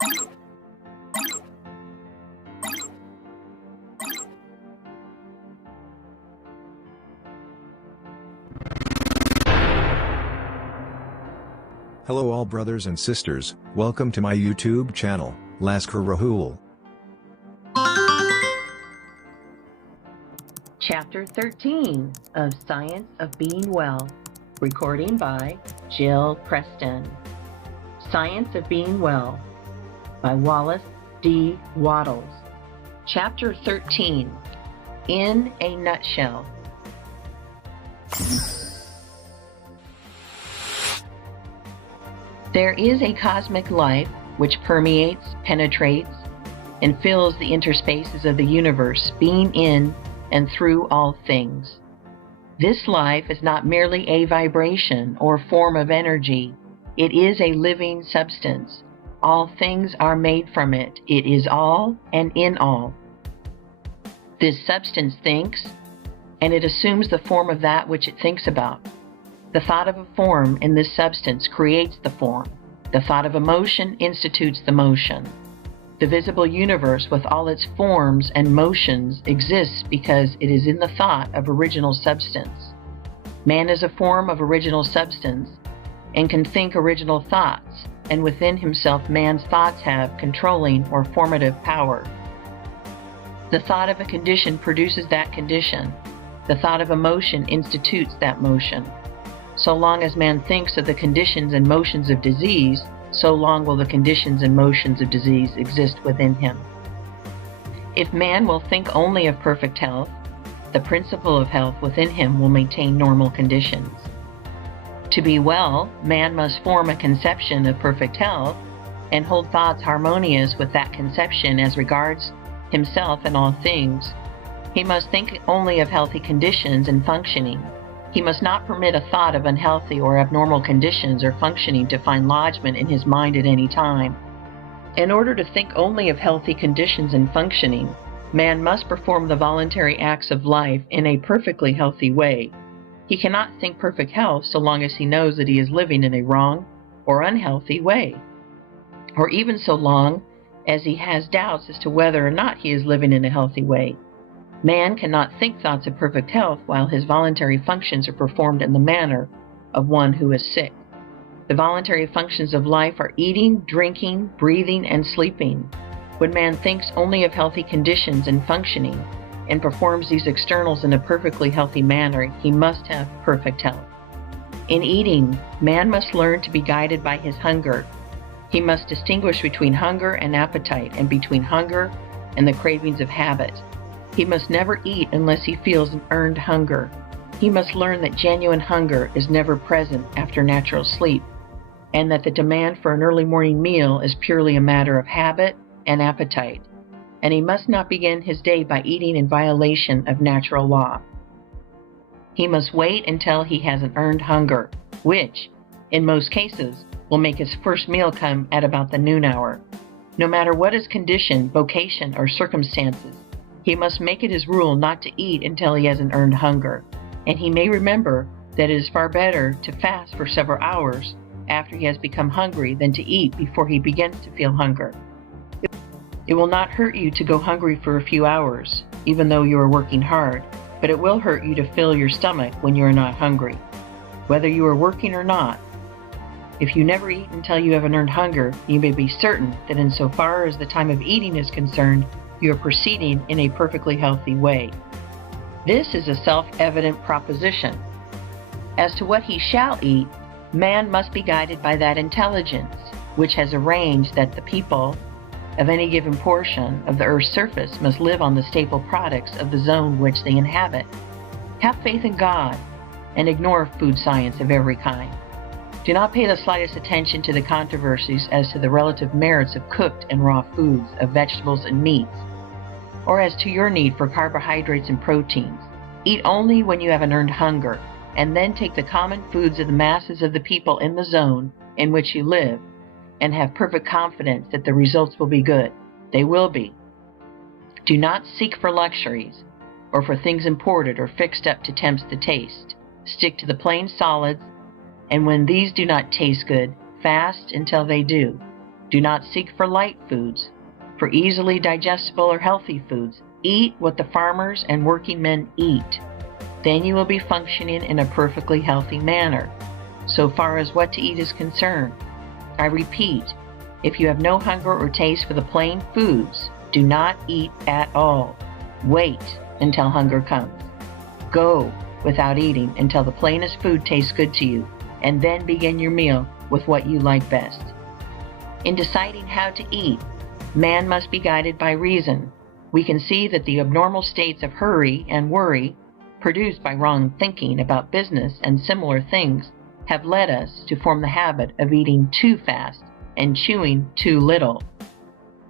Hello all brothers and sisters, welcome to my YouTube channel, Lascar Raghul. Chapter 13 of Science of Being Well. Recording by Jill Preston. Science of Being Well by Wallace D. Wattles. Chapter 13. In a Nutshell. There is a cosmic life which permeates, penetrates, and fills the interspaces of the universe, being in and through all things. This life is not merely a vibration or form of energy. It is a living substance. All things are made from it. It is all and in all. This substance thinks, and it assumes the form of that which it thinks about. The thought of a form in this substance creates the form. The thought of a motion institutes the motion. The visible universe with all its forms and motions exists because it is in the thought of original substance. Man is a form of original substance and can think original thoughts, and within himself man's thoughts have controlling or formative power. The thought of a condition produces that condition. The thought of a motion institutes that motion. So long as man thinks of the conditions and motions of disease, so long will the conditions and motions of disease exist within him. If man will think only of perfect health, the principle of health within him will maintain normal conditions. To be well, man must form a conception of perfect health and hold thoughts harmonious with that conception as regards himself and all things. He must think only of healthy conditions and functioning. He must not permit a thought of unhealthy or abnormal conditions or functioning to find lodgment in his mind at any time. In order to think only of healthy conditions and functioning, man must perform the voluntary acts of life in a perfectly healthy way. He cannot think perfect health so long as he knows that he is living in a wrong or unhealthy way, or even so long as he has doubts as to whether or not he is living in a healthy way. Man cannot think thoughts of perfect health while his voluntary functions are performed in the manner of one who is sick. The voluntary functions of life are eating, drinking, breathing, and sleeping. When man thinks only of healthy conditions and functioning, and performs these externals in a perfectly healthy manner, he must have perfect health. In eating, man must learn to be guided by his hunger. He must distinguish between hunger and appetite, and between hunger and the cravings of habit. He must never eat unless he feels an earned hunger. He must learn that genuine hunger is never present after natural sleep, and that the demand for an early morning meal is purely a matter of habit and appetite. And he must not begin his day by eating in violation of natural law. He must wait until he has an earned hunger, which, in most cases, will make his first meal come at about the noon hour. No matter what his condition, vocation, or circumstances, he must make it his rule not to eat until he has an earned hunger, and he may remember that it is far better to fast for several hours after he has become hungry than to eat before he begins to feel hunger. It will not hurt you to go hungry for a few hours, even though you are working hard, but it will hurt you to fill your stomach when you are not hungry, whether you are working or not. If you never eat until you have an earned hunger, you may be certain that insofar as the time of eating is concerned, you are proceeding in a perfectly healthy way. This is a self-evident proposition. As to what he shall eat, man must be guided by that intelligence which has arranged that the people of any given portion of the earth's surface must live on the staple products of the zone which they inhabit. Have faith in God and ignore food science of every kind. Do not pay the slightest attention to the controversies as to the relative merits of cooked and raw foods, of vegetables and meats, or as to your need for carbohydrates and proteins. Eat only when you have an earned hunger, and then take the common foods of the masses of the people in the zone in which you live, and have perfect confidence that the results will be good. They will be. Do not seek for luxuries, or for things imported or fixed up to tempt the taste. Stick to the plain solids, and when these do not taste good, fast until they do. Do not seek for light foods, for easily digestible or healthy foods. Eat what the farmers and working men eat. Then you will be functioning in a perfectly healthy manner, so far as what to eat is concerned. I repeat, if you have no hunger or taste for the plain foods, do not eat at all. Wait until hunger comes. Go without eating until the plainest food tastes good to you, and then begin your meal with what you like best. In deciding how to eat, man must be guided by reason. We can see that the abnormal states of hurry and worry produced by wrong thinking about business and similar things have led us to form the habit of eating too fast and chewing too little.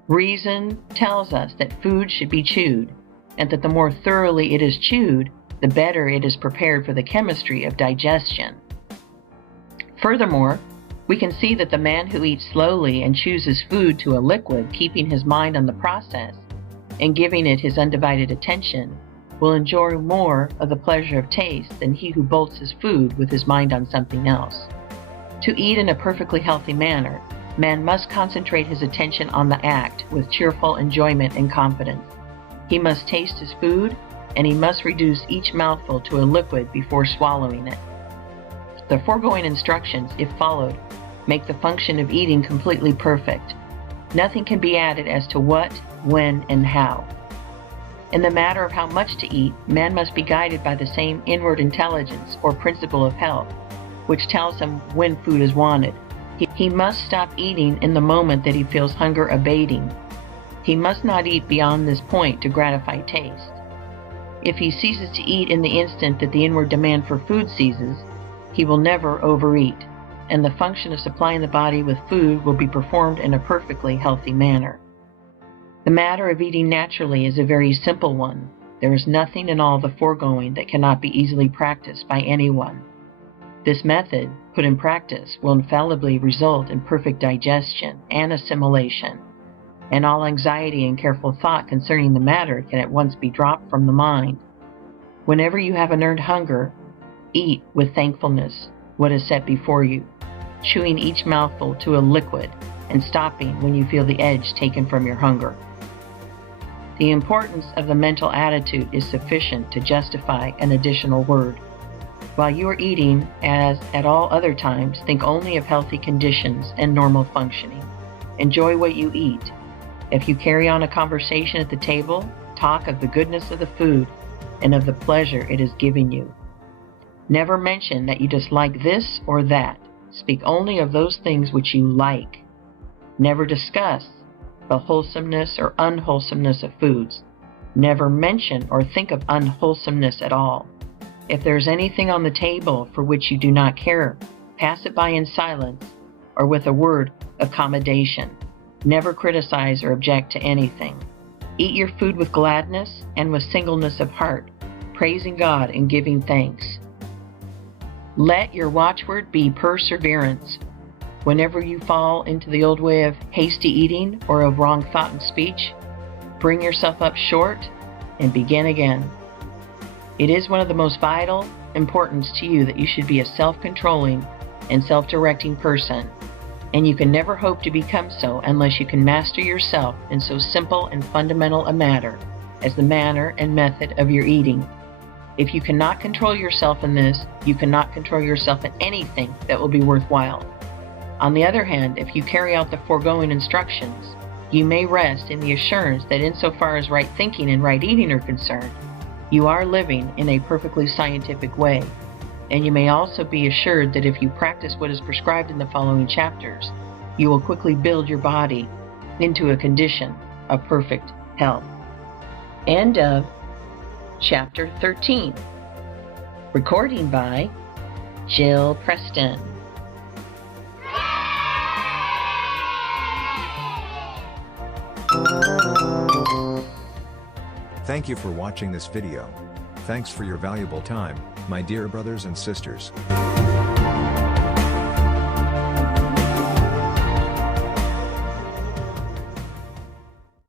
Reason tells us that food should be chewed, and that the more thoroughly it is chewed, the better it is prepared for the chemistry of digestion. Furthermore, we can see that the man who eats slowly and chews his food to a liquid, keeping his mind on the process and giving it his undivided attention, will enjoy more of the pleasure of taste than he who bolts his food with his mind on something else. To eat in a perfectly healthy manner, man must concentrate his attention on the act with cheerful enjoyment and confidence. He must taste his food, and he must reduce each mouthful to a liquid before swallowing it. The foregoing instructions, if followed, make the function of eating completely perfect. Nothing can be added as to what, when, and how. In the matter of how much to eat, man must be guided by the same inward intelligence or principle of health, which tells him when food is wanted. He must stop eating in the moment that he feels hunger abating. He must not eat beyond this point to gratify taste. If he ceases to eat in the instant that the inward demand for food ceases, he will never overeat, and the function of supplying the body with food will be performed in a perfectly healthy manner. The matter of eating naturally is a very simple one. There is nothing in all the foregoing that cannot be easily practiced by anyone. This method, put in practice, will infallibly result in perfect digestion and assimilation, and all anxiety and careful thought concerning the matter can at once be dropped from the mind. Whenever you have an earned hunger, eat with thankfulness what is set before you, chewing each mouthful to a liquid and stopping when you feel the edge taken from your hunger. The importance of the mental attitude is sufficient to justify an additional word. While you are eating, as at all other times, think only of healthy conditions and normal functioning. Enjoy what you eat. If you carry on a conversation at the table, talk of the goodness of the food and of the pleasure it is giving you. Never mention that you dislike this or that. Speak only of those things which you like. Never discuss the wholesomeness or unwholesomeness of foods. Never mention or think of unwholesomeness at all. If there is anything on the table for which you do not care, pass it by in silence or with a word of commendation. Never criticize or object to anything. Eat your food with gladness and with singleness of heart, praising God and giving thanks. Let your watchword be perseverance. Whenever you fall into the old way of hasty eating or of wrong thought and speech, bring yourself up short and begin again. It is one of the most vital importance to you that you should be a self-controlling and self-directing person, and you can never hope to become so unless you can master yourself in so simple and fundamental a matter as the manner and method of your eating. If you cannot control yourself in this, you cannot control yourself in anything that will be worthwhile. On the other hand, if you carry out the foregoing instructions, you may rest in the assurance that insofar as right thinking and right eating are concerned, you are living in a perfectly scientific way. And you may also be assured that if you practice what is prescribed in the following chapters, you will quickly build your body into a condition of perfect health. End of Chapter 13. Recording by Jill Preston. Thank you for watching this video. Thanks for your valuable time, my dear brothers and sisters.